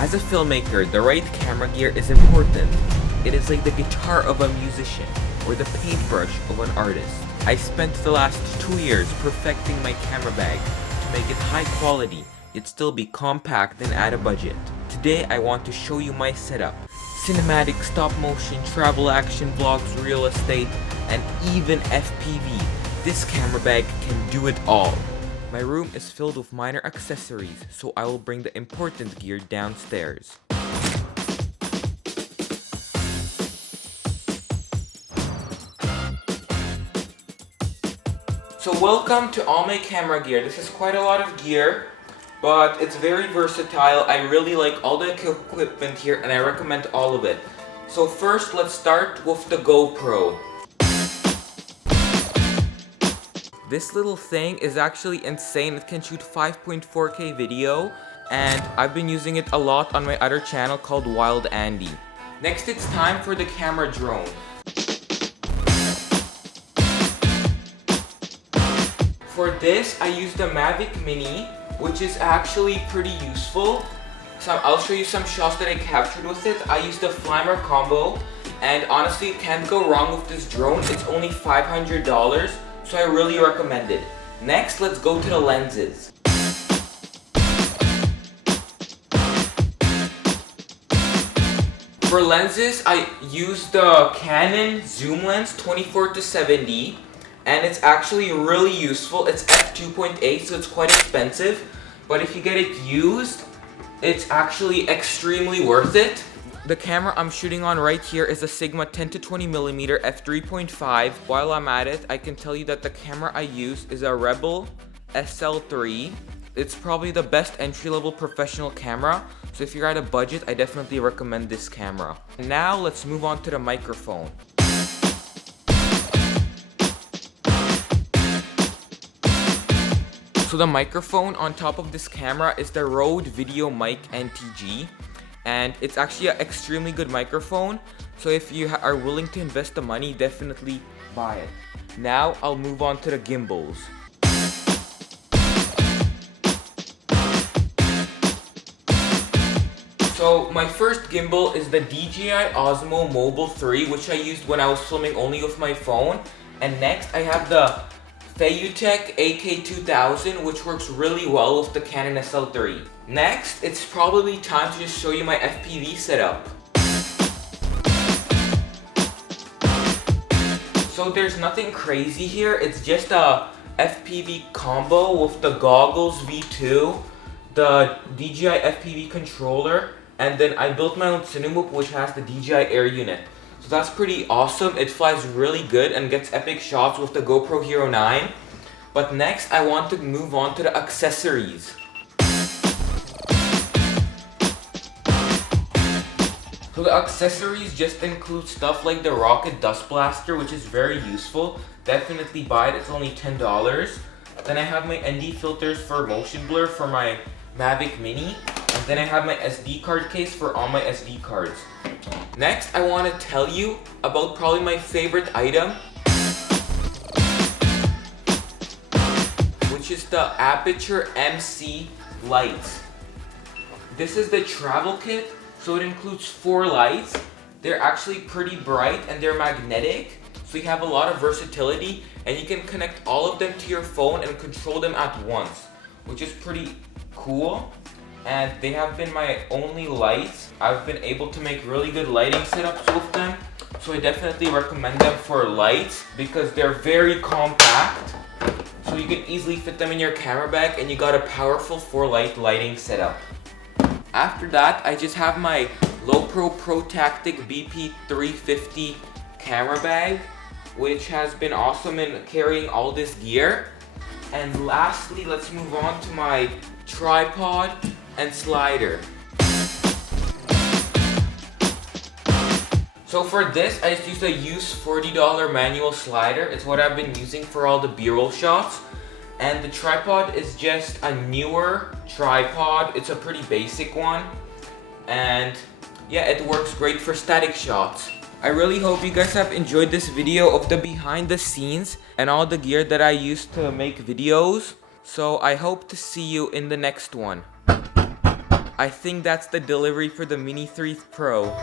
As a filmmaker, the right camera gear is important. It is like the guitar of a musician or the paintbrush of an artist. I spent the last 2 years perfecting my camera bag to make it high quality, yet still be compact and at a budget. Today I want to show you my setup. Cinematic, stop motion, travel action, vlogs, real estate, and even FPV. This camera bag can do it all. My room is filled with minor accessories, so I will bring the important gear downstairs. So welcome to all my camera gear. This is quite a lot of gear, but it's very versatile. I really like all the equipment here and I recommend all of it. So first, let's start with the GoPro. This little thing is actually insane. It can shoot 5.4K video, and I've been using it a lot on my other channel called Wild Andy. Next, it's time for the camera drone. For this, I use the Mavic Mini, which is actually pretty useful. So I'll show you some shots that I captured with it. I used the Flammer combo, and honestly, you can't go wrong with this drone. It's only $500. So I really recommend it. Next, let's go to the lenses. For lenses, I use the Canon zoom lens 24-70, and it's actually really useful. It's f2.8, so it's quite expensive, but if you get it used, it's actually extremely worth it. The camera I'm shooting on right here is a Sigma 10-20mm f3.5. While I'm at it, I can tell you that the camera I use is a Rebel SL3. It's probably the best entry-level professional camera, so if you're at a budget, I definitely recommend this camera. Now let's move on to the microphone. So the microphone on top of this camera is the Rode Video Mic NTG. And it's actually an extremely good microphone, so if you are willing to invest the money, definitely buy it. Now I'll move on to the gimbals. So my first gimbal is the DJI Osmo Mobile 3, which I used when I was filming only with my phone. And next I have the Feiyutech AK2000, which works really well with the Canon SL3. Next, it's probably time to just show you my FPV setup. So there's nothing crazy here, it's just a FPV combo with the goggles V2, the DJI FPV controller, and then I built my own Cinemoop which has the DJI Air unit. So that's pretty awesome. It flies really good and gets epic shots with the GoPro Hero 9. But next, I want to move on to the accessories. So the accessories just include stuff like the Rocket Dust Blaster, which is very useful. Definitely buy it, it's only $10. Then I have my ND filters for motion blur for my Mavic Mini. And then I have my SD card case for all my SD cards. Next, I want to tell you about probably my favorite item, which is the Aperture MC lights. This is the travel kit, so it includes 4 lights. They're actually pretty bright and they're magnetic, so you have a lot of versatility and you can connect all of them to your phone and control them at once, which is pretty cool. And they have been my only lights. I've been able to make really good lighting setups with them, so I definitely recommend them for lights because they're very compact, so you can easily fit them in your camera bag and you got a powerful 4-light lighting setup. After that, I just have my Lowepro ProTactic BP350 camera bag, which has been awesome in carrying all this gear. And lastly, let's move on to my tripod and slider. So for this, I just used a used $40 manual slider. It's what I've been using for all the B-roll shots. And the tripod is just a newer tripod. It's a pretty basic one. And yeah, it works great for static shots. I really hope you guys have enjoyed this video of the behind the scenes and all the gear that I use to make videos. So I hope to see you in the next one. I think that's the delivery for the Mini 3 Pro.